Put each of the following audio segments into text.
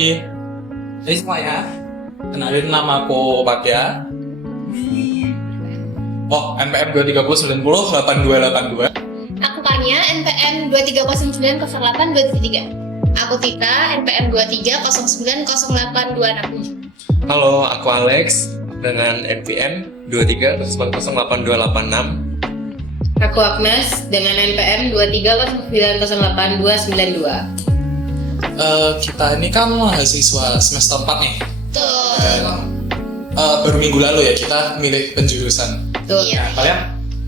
Hai semuanya, kenalin nama aku Padya. Oh, NPM 230908282. Aku Kania, NPM 230908273. Aku Tita, NPM 230908286. Halo, aku Alex dengan NPM 23090886. Aku Agnes dengan NPM 2309089292. Kita ini kan mahasiswa semester 4 nih. Tuh. Dan baru minggu lalu ya kita milih penjurusan. Tuh. Iya. Nah, kalian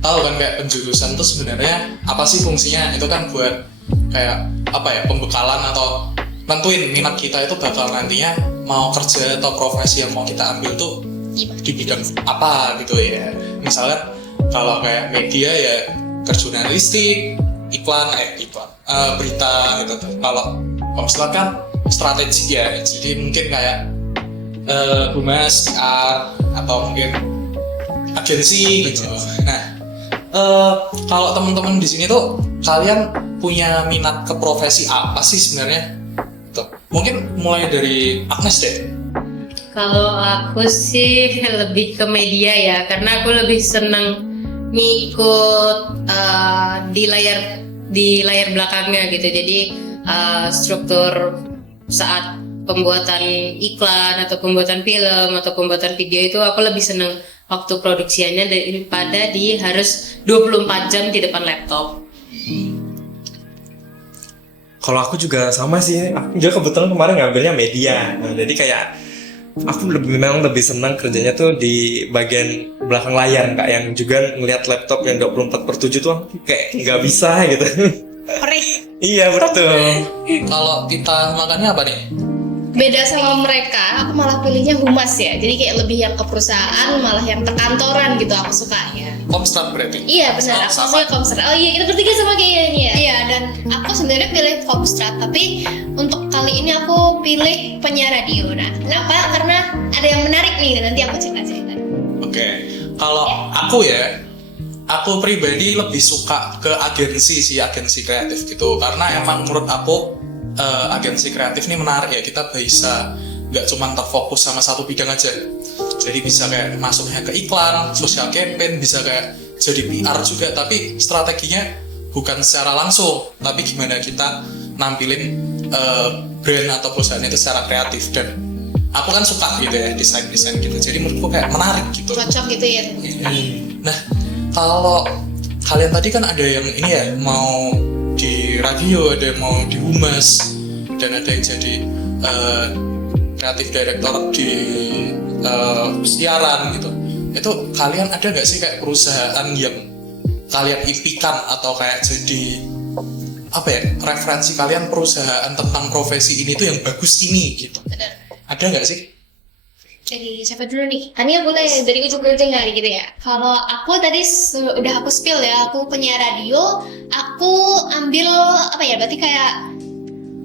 tahu kan kayak penjurusan itu sebenarnya apa sih fungsinya? Itu kan buat kayak apa ya, pembekalan atau nentuin minat kita itu bakal nantinya mau kerja atau profesi yang mau kita ambil tuh di bidang apa gitu ya. Misalnya kalau kayak media ya ke jurnalistik, berita gitu tuh. Kalau konsulat kan strategi ya, jadi mungkin kayak humas, PR, atau mungkin agensi gitu. Nah, kalau teman-teman di sini tuh kalian punya minat ke profesi apa sih sebenarnya? Tuh, mungkin mulai dari Agnes deh. Kalau aku sih lebih ke media ya, karena aku lebih seneng ngikut di layar belakangnya gitu. Jadi struktur saat pembuatan iklan atau pembuatan film atau pembuatan video itu aku lebih seneng waktu produksiannya daripada di harus 24 jam di depan laptop. Kalau aku juga sama sih, aku juga kebetulan kemarin ngambilnya media. Nah, jadi kayak aku memang lebih senang kerjanya tuh di bagian belakang layar, Kak, yang juga ngelihat laptop yang 24/7 tuh aku kayak nggak bisa gitu. Iya, betul. Kalau kita makannya apa nih? Beda sama mereka, aku malah pilihnya humas ya. Jadi kayak lebih yang ke perusahaan, malah yang ke kantoran gitu aku sukanya. Komstrat berarti? Iya benar, aku Sama. suka Komstrat. Oh iya, kita bertiga sama kayaknya. Iya, dan aku sebenarnya pilih Komstrat, tapi untuk kali ini aku pilih penyiar radio. Nah, kenapa? Karena ada yang menarik nih, nanti aku cerita-cerita. Oke, kalau aku pribadi lebih suka ke agensi kreatif gitu, karena emang menurut aku agensi kreatif ini menarik ya, kita bisa nggak cuma terfokus sama satu bidang aja, jadi bisa kayak masuknya ke iklan, social campaign, bisa kayak jadi PR juga, tapi strateginya bukan secara langsung, tapi gimana kita nampilin brand atau perusahaan itu secara kreatif. Dan aku kan suka gitu ya, desain gitu, jadi menurutku kayak menarik gitu. Cocok gitu ya. Nah, kalau kalian tadi kan ada yang ini ya, mau di radio, ada yang mau di humas, dan ada yang jadi kreatif director di siaran gitu. Itu kalian ada nggak sih kayak perusahaan yang kalian impikan atau kayak jadi apa ya, referensi kalian perusahaan tentang profesi ini tuh yang bagus ini gitu? Benar. Ada nggak sih? Dari siapa dulu nih? Tania boleh dari ujung ke ujung kali gitu ya. Kalau aku tadi udah aku spill ya, aku penyiar radio, aku ambil apa ya? Berarti kayak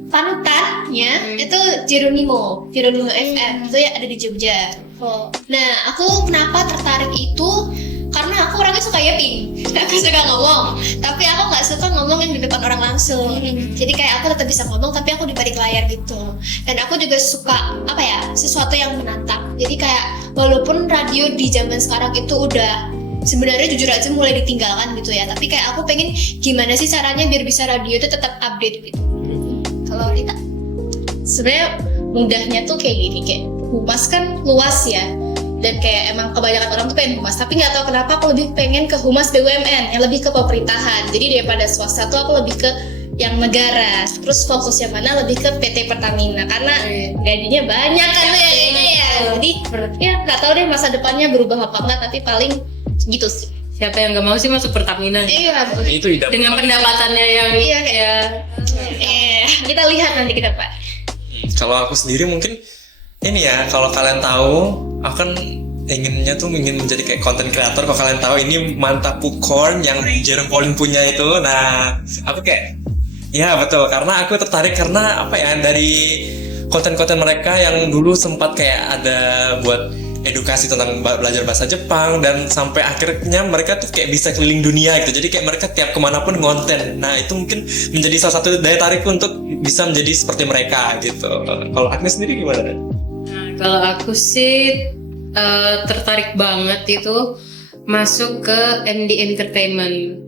panutannya itu Jeronimo FM itu ya, ada di Jogja. Nah, aku kenapa tertarik itu? Karena aku orangnya suka yapping, aku suka ngomong, tapi aku nggak suka ngomong yang di depan orang langsung. Jadi kayak aku tetap bisa ngomong, tapi aku di balik layar gitu. Dan aku juga suka apa ya, sesuatu yang menantang. Jadi kayak walaupun radio di zaman sekarang itu udah sebenarnya jujur aja mulai ditinggalkan gitu ya, tapi kayak aku pengen gimana sih caranya biar bisa radio itu tetap update gitu. Kalau Rita? Sebenarnya mudahnya tuh kayak gini, kayak humas kan luas ya, dan kayak emang kebanyakan orang tuh pengen humas, tapi nggak tahu kenapa aku lebih pengen ke humas BUMN yang lebih ke pemerintahan. Jadi daripada swasta tuh aku lebih ke yang negara. Terus fokus yang mana lebih ke PT Pertamina karena gajinya banyak kan ya kayaknya ya. Jadi ya nggak tahu deh masa depannya berubah apa enggak, tapi paling gitu sih. Siapa yang nggak mau sih masuk Pertamina? Iya, Itu ide. Dengan pendapatannya yang Iya, kayak kita lihat nanti ke depan. Kalau aku sendiri mungkin ini ya, kalau kalian tahu, aku kan ingin menjadi kayak content creator. Kalau kalian tahu ini Mantap Popcorn yang Jerome Pauline punya itu. Nah, aku kayak ya betul, karena aku tertarik karena apa ya, dari konten-konten mereka yang dulu sempat kayak ada buat edukasi tentang belajar bahasa Jepang, dan sampai akhirnya mereka tuh kayak bisa keliling dunia gitu. Jadi kayak mereka tiap kemanapun ngonten. Nah itu mungkin menjadi salah satu daya tarik untuk bisa menjadi seperti mereka gitu. Kalau Agnes sendiri gimana? Nah, kalau aku sih tertarik banget itu masuk ke MD Entertainment.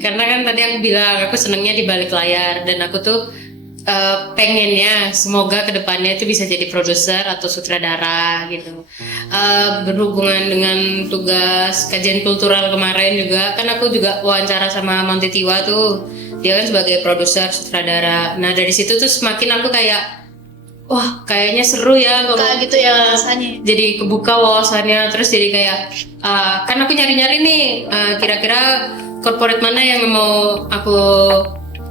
Karena kan tadi aku bilang aku senengnya di balik layar, dan aku tuh pengennya semoga kedepannya itu bisa jadi produser atau sutradara gitu. Berhubungan dengan tugas kajian kultural kemarin juga, kan aku juga wawancara sama Monty Tiwa tuh, dia kan sebagai produser sutradara. Nah dari situ tuh semakin aku kayak wah kayaknya seru ya kalau Kayak gitu ya rasanya. jadi kebuka wawasannya. Terus jadi kayak kan aku nyari-nyari nih kira-kira corporate mana yang mau aku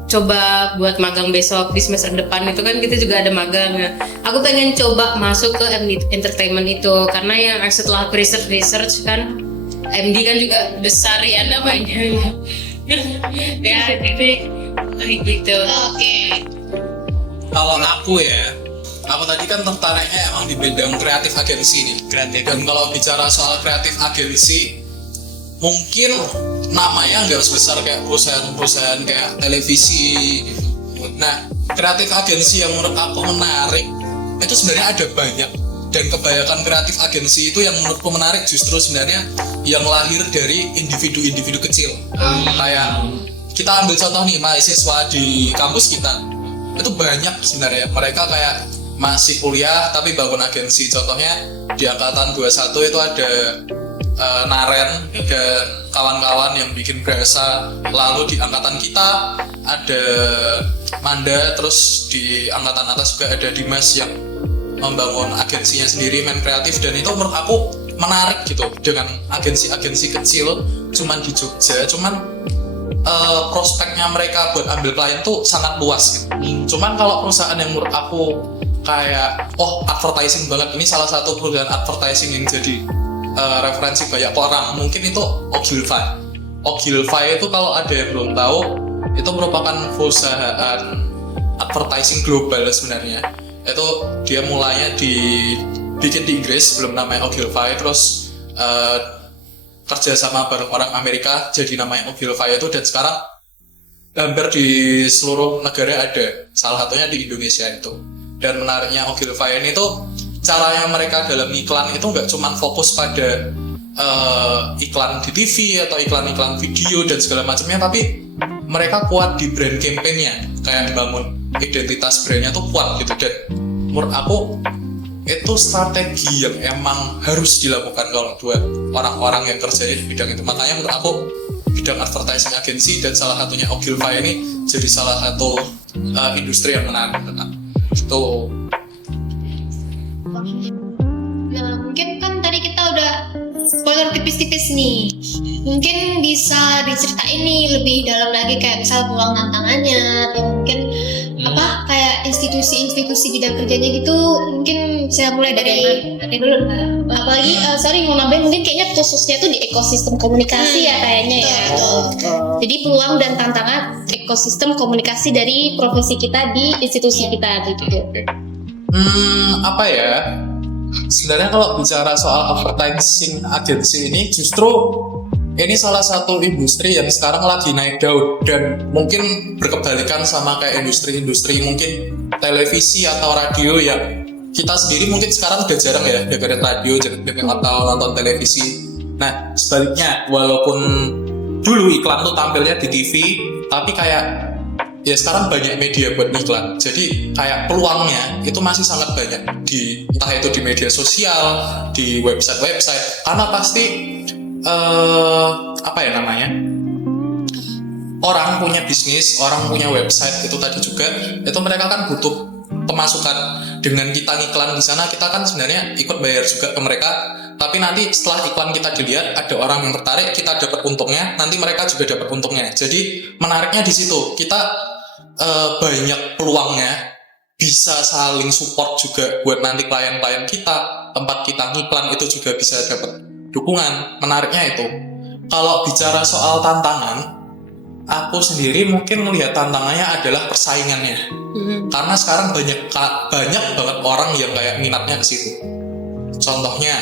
coba buat magang besok di semester depan. Itu kan kita juga ada magang. Nah, aku pengen coba masuk ke MD Entertainment itu karena yang setelah aku research kan MD kan juga besar ya namanya. Ya jadi gitu. Oke. Kalau aku ya, aku tadi kan tertariknya emang di bidang kreatif agensi nih. Dan kalau bicara soal kreatif agensi, mungkin namanya nggak sebesar kayak perusahaan-perusahaan kayak televisi gitu. Nah, kreatif agensi yang menurut aku menarik itu sebenarnya ada banyak, dan kebanyakan kreatif agensi itu yang menurutku menarik justru sebenarnya yang lahir dari individu-individu kecil. Kayak kita ambil contoh nih mahasiswa di kampus kita, itu banyak sebenarnya mereka kayak masih kuliah tapi bangun agensi. Contohnya di angkatan 21 itu ada Naren dan kawan-kawan yang bikin Brasa. Lalu di angkatan kita ada Manda, terus di angkatan atas juga ada Dimas yang membangun agensinya sendiri, main kreatif. Dan itu menurut aku menarik gitu, dengan agensi-agensi kecil cuman di Jogja, cuman prospeknya mereka buat ambil klien tuh sangat luas gitu. Cuman kalau perusahaan yang menurut aku kayak advertising banget, ini salah satu perusahaan advertising yang jadi referensi banyak orang, mungkin itu Ogilvy. Ogilvy itu kalau ada yang belum tahu, itu merupakan perusahaan advertising global sebenarnya. Itu dia mulainya dibikin di Inggris sebelum namanya Ogilvy, terus kerja sama bareng orang Amerika jadi namanya Ogilvy itu, dan sekarang hampir di seluruh negara ada, salah satunya di Indonesia itu. Dan menariknya Ogilvy ini tuh caranya mereka dalam iklan itu nggak cuma fokus pada iklan di TV atau iklan-iklan video dan segala macamnya, tapi mereka kuat di brand campaign-nya, kayak bangun identitas brandnya tuh kuat gitu. Dan menurut aku itu strategi yang emang harus dilakukan kalau buat orang-orang yang kerja di bidang itu. Makanya menurut aku bidang advertising agency dan salah satunya Ogilvy ini jadi salah satu industri yang menarik. Itu. Nah, mungkin kan tadi kita udah spoiler tipis-tipis nih. Mungkin bisa diceritain nih lebih dalam lagi, kayak misal peluang tantangannya, atau mungkin kayak institusi-institusi bidang kerjanya gitu. Mungkin bisa mulai dari dulu. Apalagi sorry mau nambahin, mungkin kayaknya khususnya tuh di ekosistem komunikasi ya kayaknya ya. Jadi peluang dan tantangan ekosistem komunikasi dari profesi kita di institusi kita gitu. Apa ya? Sebenarnya kalau bicara soal advertising agency ini, justru ini salah satu industri yang sekarang lagi naik daun, dan mungkin berkebalikan sama kayak industri-industri mungkin televisi atau radio yang kita sendiri mungkin sekarang udah jarang ya dengerin radio atau nonton televisi. Nah sebaliknya, walaupun dulu iklan tuh tampilnya di TV, tapi kayak ya sekarang banyak media buat iklan, jadi kayak peluangnya itu masih sangat banyak entah itu di media sosial, di website, karena pasti orang punya bisnis, orang punya website itu tadi juga, itu mereka kan butuh pemasukan. Dengan kita ngiklan di sana, kita kan sebenarnya ikut bayar juga ke mereka, tapi nanti setelah iklan kita dilihat ada orang yang tertarik, kita dapat untungnya, nanti mereka juga dapat untungnya. Jadi menariknya di situ, kita banyak peluangnya, bisa saling support juga buat nanti klien-klien kita, tempat kita ngiklan itu juga bisa dapat dukungan. Menariknya itu. Kalau bicara soal tantangan, aku sendiri mungkin melihat tantangannya adalah persaingannya. Karena sekarang banyak banget orang yang kayak minatnya ke situ. Contohnya,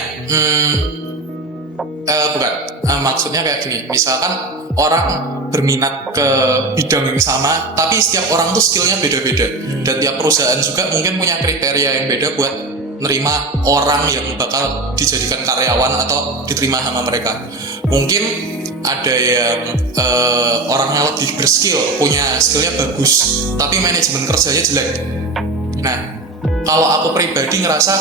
bukan, maksudnya kayak gini. Misalkan orang berminat ke bidang yang sama, tapi setiap orang tuh skillnya beda-beda. Dan tiap perusahaan juga mungkin punya kriteria yang beda buat nerima orang yang bakal dijadikan karyawan atau diterima sama mereka. Mungkin ada yang orangnya lebih berskill, punya skillnya bagus, tapi manajemen kerjanya jelek. Nah, kalau aku pribadi ngerasa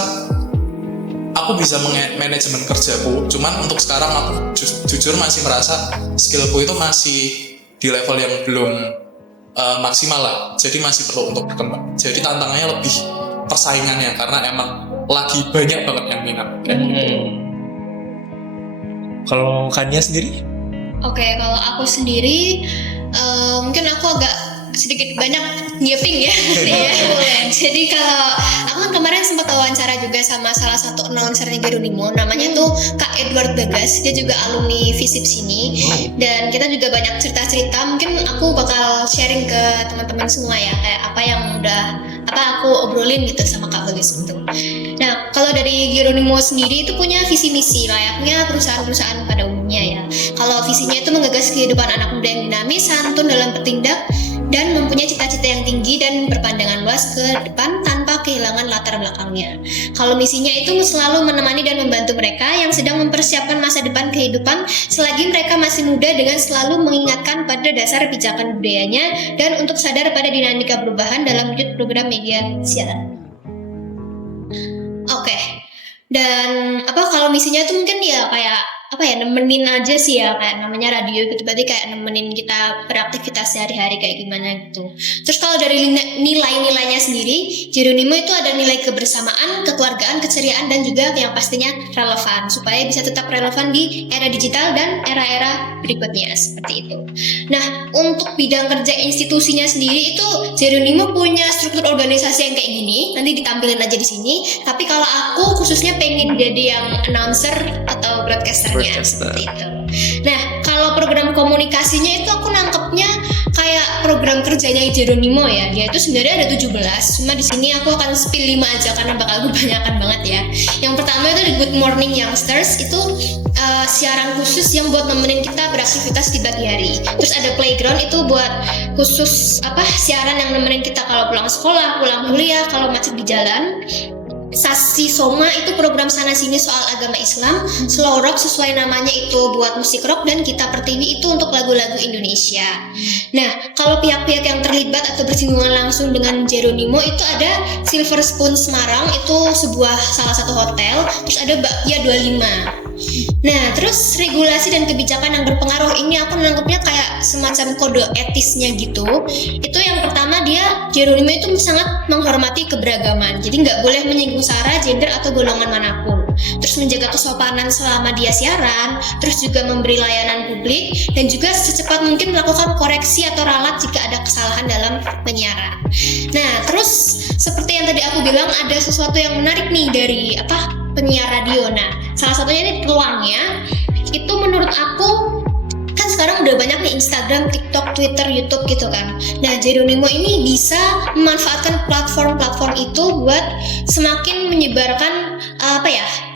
aku bisa manajemen kerjaku, cuman untuk sekarang aku jujur masih merasa skillku itu masih di level yang belum maksimal lah, jadi masih perlu untuk berkembang. Jadi tantangannya lebih persaingannya, karena emang lagi banyak banget yang minat. Kalau Kania sendiri? Oke, kalau aku sendiri mungkin aku agak sedikit banyak nyiapin ya. Jadi kalau aku kan kemarin sempat wawancara juga sama salah satu announcernya Geronimo, namanya tuh Kak Edward Bagas, dia juga alumni FISIP sini. Dan kita juga banyak cerita-cerita, mungkin aku bakal sharing ke teman-teman semua ya, kayak apa yang udah aku obrolin gitu sama Kak Bagas gitu. Nah, kalau dari Geronimo sendiri itu punya visi misi layaknya perusahaan-perusahaan pada umumnya ya. Kalau visinya itu menggagas kehidupan anak muda yang dinamis, santun dalam bertindak, dan mempunyai cita-cita yang tinggi dan berpandangan luas ke depan tanpa kehilangan latar belakangnya. Kalau misinya itu selalu menemani dan membantu mereka yang sedang mempersiapkan masa depan kehidupan selagi mereka masih muda, dengan selalu mengingatkan pada dasar pijakan budayanya dan untuk sadar pada dinamika perubahan dalam wujud program media siaran. Oke. Dan kalau misinya itu mungkin ya kayak nemenin aja sih ya, kayak namanya radio gitu, berarti kayak nemenin kita beraktivitas sehari-hari kayak gimana gitu. Terus kalau dari nilai-nilainya sendiri, Geronimo itu ada nilai kebersamaan, kekeluargaan, keceriaan, dan juga yang pastinya relevan, supaya bisa tetap relevan di era digital dan era-era berikutnya, seperti itu. Nah, untuk bidang kerja institusinya sendiri itu Geronimo punya struktur organisasi yang kayak gini, nanti ditampilin aja di sini. Tapi kalau aku khususnya pengen jadi yang announcer atau broadcaster. Seperti itu. Nah, kalau program komunikasinya itu aku nangkepnya kayak program kerjanya Geronimo ya. Dia itu sebenarnya ada 17, cuma di sini aku akan spill 5 aja karena bakal kebanyakan banget ya. Yang pertama itu di Good Morning Youngsters, itu siaran khusus yang buat nemenin kita beraktivitas di pagi hari. Terus ada Playground, itu buat khusus siaran yang nemenin kita kalau pulang sekolah, pulang kuliah, kalau macet di jalan. Sasi Soma itu program sana sini soal agama Islam. Slow Rock sesuai namanya itu buat musik rock, dan Kita Pertiwi itu untuk lagu-lagu Indonesia. Nah, kalau pihak-pihak yang terlibat atau bersinggungan langsung dengan Geronimo itu ada Silver Spoon Semarang, itu salah satu hotel. Terus ada Bakpia 25. Nah, terus regulasi dan kebijakan yang berpengaruh ini aku menganggapnya kayak semacam kode etisnya gitu. Itu yang pertama, Geronimo itu sangat menghormati keberagaman. Jadi nggak boleh menyinggung sara, gender, atau golongan manapun. Terus menjaga kesopanan selama dia siaran, terus juga memberi layanan publik, dan juga secepat mungkin melakukan koreksi atau ralat jika ada kesalahan dalam penyiaran. Nah, terus seperti yang tadi aku bilang, ada sesuatu yang menarik nih dari penyiar radio. Nah, salah satunya ini peluangnya itu menurut aku, kan sekarang udah banyak nih Instagram, TikTok, Twitter, YouTube gitu kan. Nah, Geronimo ini bisa memanfaatkan platform-platform itu buat semakin menyebarkan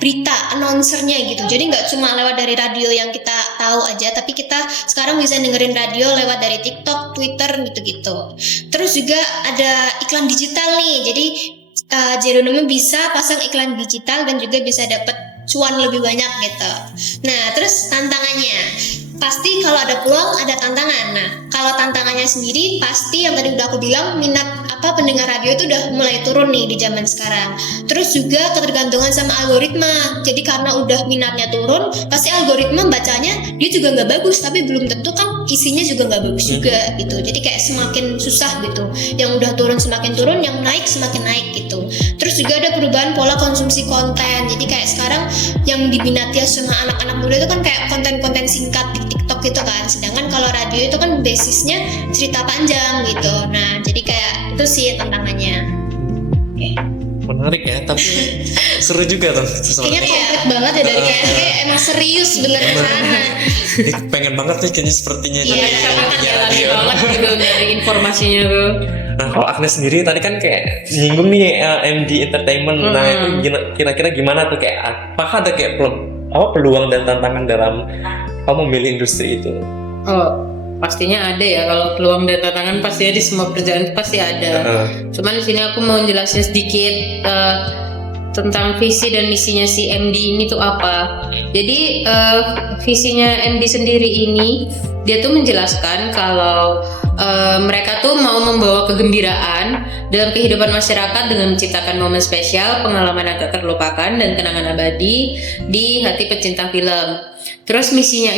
berita announcernya gitu. Jadi nggak cuma lewat dari radio yang kita tahu aja, tapi kita sekarang bisa dengerin radio lewat dari TikTok, Twitter gitu-gitu. Terus juga ada iklan digital nih. Jadi Geronimo bisa pasang iklan digital dan juga bisa dapat cuan lebih banyak gitu. Nah, terus tantangannya, pasti kalau ada peluang ada tantangan. Nah, kalau tantangannya sendiri pasti yang tadi udah aku bilang, minat pendengar radio itu udah mulai turun nih di zaman sekarang. Terus juga ketergantungan sama algoritma. Jadi karena udah minatnya turun, pasti algoritma bacanya dia juga nggak bagus, tapi belum tentu kan isinya juga nggak bagus juga gitu. Jadi kayak semakin susah gitu. Yang udah turun semakin turun, yang naik semakin naik gitu. Terus juga ada perubahan pola konsumsi konten. Jadi kayak sekarang yang diminati sama anak-anak muda itu kan kayak konten-konten singkat di TikTok gitu kan. Sedangkan kalau radio itu kan basisnya cerita panjang gitu. Nah, jadi kayak itu sih tantangannya. Oke. Menarik ya, tapi seru juga tuh. Kayaknya komplit banget ya dari kayak emang serius bener ke sana. Pengen banget nih kayaknya sepertinya. Iya, sama kan dalami banget gitu dari informasinya tuh. Nah kalau Agnes sendiri tadi kan kayak nyinggung nih MD Entertainment. Nah itu kira-kira gimana tuh, kayak apakah ada kayak peluang dan tantangan dalam kamu memilih industri itu? Oh, pastinya ada ya. Kalau peluang dan tantangan pasti di semua pekerjaan pasti ada. Cuman di sini aku mau jelasin sedikit tentang visi dan misinya si MD ini tuh apa. Jadi visinya MD sendiri ini dia tuh menjelaskan kalau mereka tuh mau membawa kegembiraan dalam kehidupan masyarakat dengan menciptakan momen spesial, pengalaman yang tak terlupakan dan kenangan abadi di hati pecinta film. Terus misinya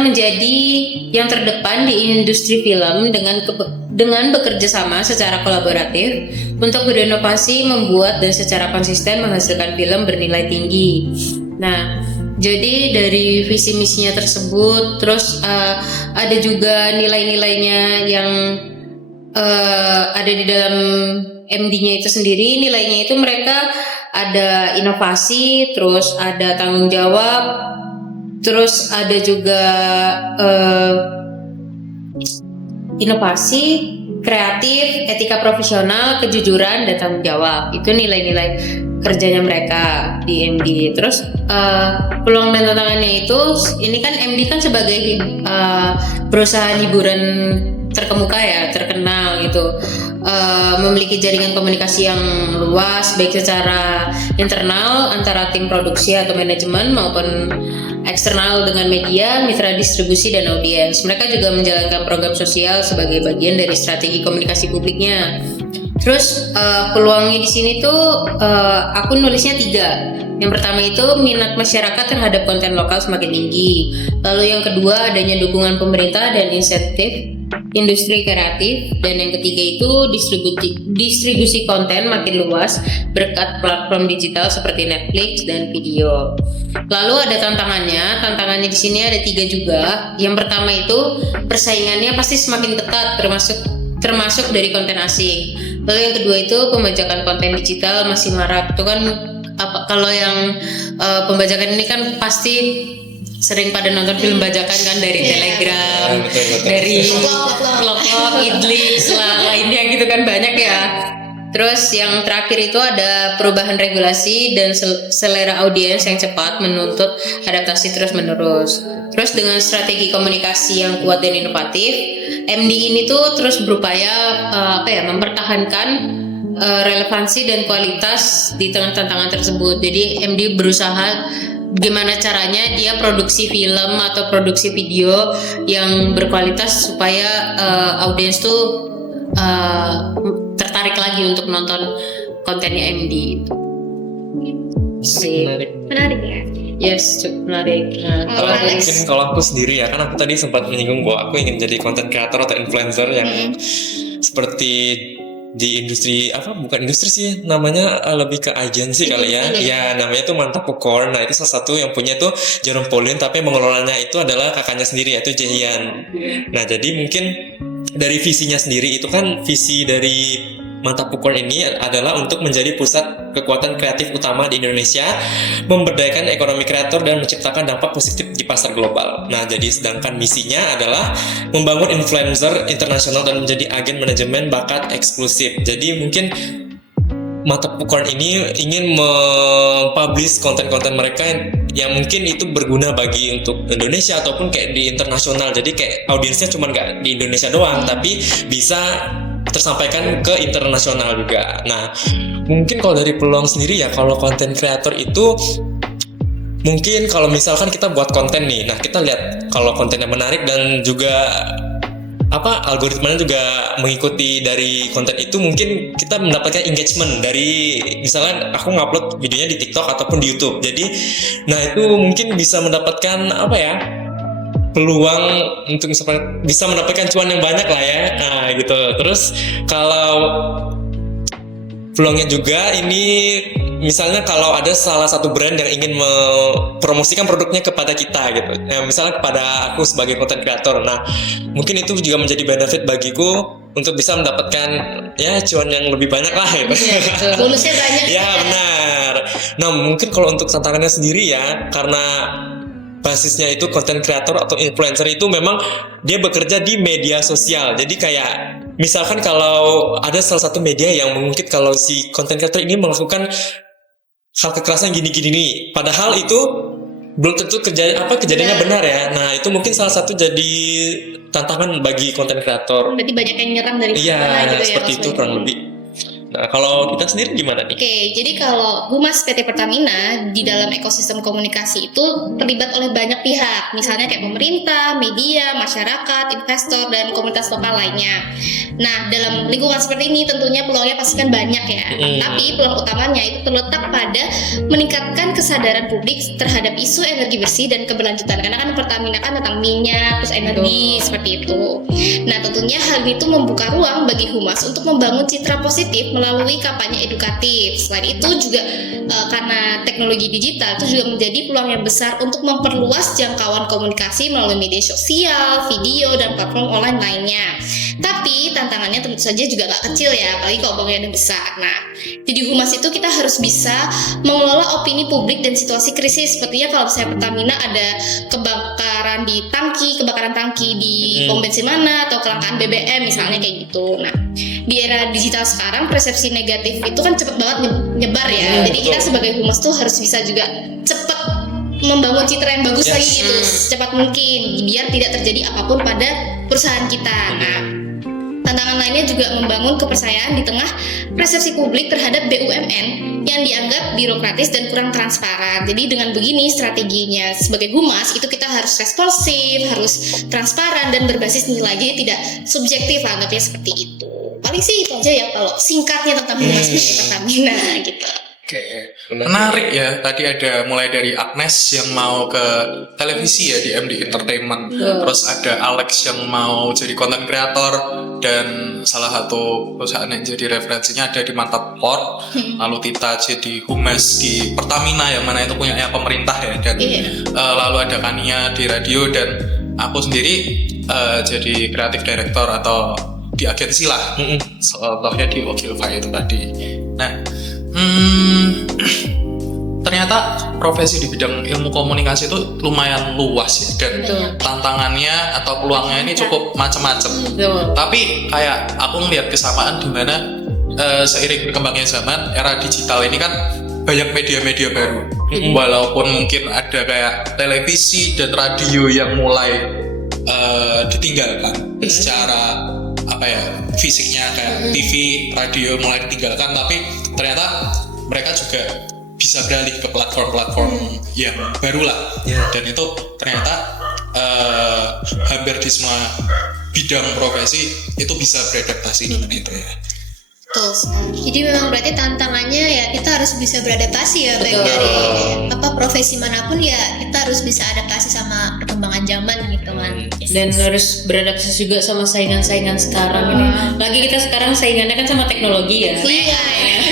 menjadi yang terdepan di industri film dengan bekerja sama secara kolaboratif untuk berinovasi, membuat dan secara konsisten menghasilkan film bernilai tinggi. Nah, jadi dari visi misinya tersebut, terus ada juga nilai-nilainya yang ada di dalam MD-nya itu sendiri. Nilainya itu mereka ada inovasi, terus ada tanggung jawab, terus ada juga inovasi, kreatif, etika profesional, kejujuran, dan tanggung jawab. Itu nilai-nilai kerjanya mereka di MD. Terus peluang dan tantangannya itu, ini kan MD kan sebagai perusahaan hiburan terkemuka ya, terkenal gitu, memiliki jaringan komunikasi yang luas baik secara internal antara tim produksi atau manajemen maupun eksternal dengan media, mitra distribusi dan audiens. Mereka juga menjalankan program sosial sebagai bagian dari strategi komunikasi publiknya. Terus peluangnya di sini tuh aku nulisnya 3. Yang pertama itu minat masyarakat terhadap konten lokal semakin tinggi. Lalu yang kedua adanya dukungan pemerintah dan insentif industri kreatif, dan yang ketiga itu distribusi konten makin luas berkat platform digital seperti Netflix dan video. Lalu ada tantangannya di sini ada 3 juga. Yang pertama itu persaingannya pasti semakin ketat, termasuk dari konten asing. Lalu yang kedua itu pembajakan konten digital masih marak. Itu kan kalau yang pembajakan ini kan pasti sering pada nonton film bajakan kan, dari Telegram, dari vlog idli, lainnya gitu kan, banyak ya. Terus yang terakhir itu ada perubahan regulasi dan selera audiens yang cepat menuntut adaptasi terus-menerus. Terus dengan strategi komunikasi yang kuat dan inovatif, MD ini tuh terus berupaya mempertahankan relevansi dan kualitas di tengah tantangan tersebut. Jadi MD berusaha gimana caranya dia produksi film atau produksi video yang berkualitas supaya audiens tuh tertarik lagi untuk nonton kontennya MD. Menarik ya. Yes, cukup menarik. Kalau aku sendiri ya, kan aku tadi sempat menyinggung bahwa aku ingin jadi content creator atau influencer yang seperti di industri bukan industri sih, namanya lebih ke agensi kali ya. Ya namanya tuh Mantap Popcorn. Nah itu salah satu yang punya tuh Jerome Pauline, tapi mengelolanya itu adalah kakaknya sendiri yaitu Jaehyun. Nah jadi mungkin dari visinya sendiri itu kan, visi dari Mantap Popcorn ini adalah untuk menjadi pusat kekuatan kreatif utama di Indonesia, memberdayakan ekonomi kreator dan menciptakan dampak positif di pasar global. Nah, jadi sedangkan misinya adalah membangun influencer internasional dan menjadi agen manajemen bakat eksklusif. Jadi mungkin Mantap Popcorn ini ingin mempublish konten-konten mereka yang mungkin itu berguna bagi untuk Indonesia ataupun kayak di internasional. Jadi kayak audiensnya cuma nggak di Indonesia doang, tapi bisa tersampaikan ke internasional juga. Nah, mungkin kalau dari peluang sendiri ya, kalau konten kreator itu mungkin kalau misalkan kita buat konten nih, nah kita lihat kalau kontennya menarik dan juga algoritmanya juga mengikuti dari konten itu, mungkin kita mendapatkan engagement dari misalnya aku ngupload videonya di TikTok ataupun di YouTube. Jadi, nah itu mungkin bisa mendapatkan peluang untuk bisa mendapatkan cuan yang banyak lah ya. Nah gitu. Terus kalau peluangnya juga ini, misalnya kalau ada salah satu brand yang ingin mempromosikan produknya kepada kita gitu, misalnya kepada aku sebagai content creator, nah mungkin itu juga menjadi benefit bagiku untuk bisa mendapatkan cuan yang lebih banyak lah gitu. Bonusnya banyak. Ya benar. Nah mungkin kalau untuk tantangannya sendiri ya, karena basisnya itu content creator atau influencer itu memang dia bekerja di media sosial, jadi kayak misalkan kalau ada salah satu media yang mengungkit kalau si konten kreator ini melakukan hal kekerasan gini-gini nih, padahal itu belum tentu kejadiannya benar ya. Nah, itu mungkin salah satu jadi tantangan bagi konten kreator. Berarti banyak yang nyerang dari Iya, sana gitu ya. seperti itu maksudnya. kurang lebih. Nah, kalau kita sendiri gimana nih? Oke, jadi kalau Humas PT Pertamina di dalam ekosistem komunikasi itu terlibat oleh banyak pihak, misalnya kayak pemerintah, media, masyarakat, investor, dan komunitas lokal lainnya. Nah, dalam lingkungan seperti ini tentunya peluangnya pasti kan banyak ya. Tapi peluang utamanya itu terletak pada meningkatkan kesadaran publik terhadap isu energi bersih dan keberlanjutan. Karena kan Pertamina kan tentang minyak, terus energi, seperti itu. Nah, tentunya hal itu membuka ruang bagi Humas untuk membangun citra positif melalui kampanye edukatif. Selain itu juga karena teknologi digital itu juga menjadi peluang yang besar untuk memperluas jangkauan komunikasi melalui media sosial, video, dan platform online lainnya. Tapi tantangannya tentu saja juga gak kecil ya, apalagi kalau bangunannya besar. Nah, jadi Humas itu kita harus bisa mengelola opini publik dan situasi krisis. Sepertinya kalau misalnya Pertamina ada kebakaran tangki di pom bensin mana, atau kelangkaan BBM misalnya kayak gitu. Nah, di era digital sekarang persepsi negatif itu kan cepet banget nyebar ya. Jadi kita sebagai Humas tuh harus bisa juga cepet membangun citra yang bagus lagi gitu secepat mungkin biar tidak terjadi apapun pada perusahaan kita. Nah, tantangan lainnya juga membangun kepercayaan di tengah persepsi publik terhadap BUMN yang dianggap birokratis dan kurang transparan. Jadi dengan begini strateginya sebagai Humas itu kita harus responsif, harus transparan dan berbasis nilai. Jadi tidak subjektif, anggapnya seperti itu. Paling sih itu aja ya kalau singkatnya tentang Humas PT Pertamina gitu. Oke, menarik ya. Tadi ada mulai dari Agnes yang mau ke televisi ya di MD Entertainment, terus ada Alex yang mau jadi content creator dan salah satu perusahaan yang jadi referensinya ada di Mantap Port, lalu Tita jadi humas di Pertamina yang mana itu punyanya pemerintah ya, dan lalu ada Kania di radio dan aku sendiri jadi kreatif director atau di agensi lah, contohnya di Ogilvy itu tadi. Nah, ternyata profesi di bidang ilmu komunikasi itu lumayan luas ya, dan tantangannya atau peluangnya ini cukup macam-macam. Tapi kayak aku ngeliat kesamaan di mana seiring berkembangnya zaman era digital ini kan banyak media-media baru. Walaupun mungkin ada kayak televisi dan radio yang mulai ditinggalkan secara fisiknya, kayak TV, radio mulai ditinggalkan, tapi ternyata mereka juga bisa beralih ke platform-platform yang baru lah. Dan itu ternyata hampir di semua bidang profesi itu bisa beradaptasi dengan itu ya. Betul. Jadi memang berarti tantangannya ya kita harus bisa beradaptasi ya, baik dari profesi manapun ya kita harus bisa adaptasi sama perkembangan zaman gitu kan. Dan harus beradaptasi juga sama saingan-saingan sekarang ini. Lagi kita sekarang saingannya kan sama teknologi ya. Iya.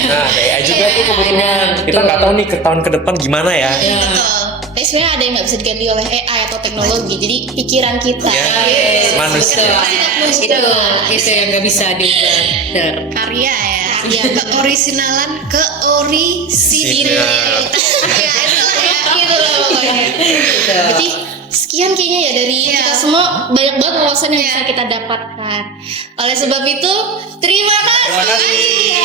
Nah, kayak juga tuh kebetulan. Kita nggak tahu nih ke tahun ke depan gimana ya. Betul. Tapi sebenarnya ada yang nggak bisa diganti oleh AI atau teknologi. Jadi pikiran kita, Manusia. Itu yang nggak bisa diubah. karya ya. Ya keorisinalan, keorisinilitas. Ya itulah ya gitu loh pokoknya. Berarti sekian kayaknya ya dari kita semua, banyak banget wawasan yang bisa kita dapatkan. Oleh sebab itu, terima kasih.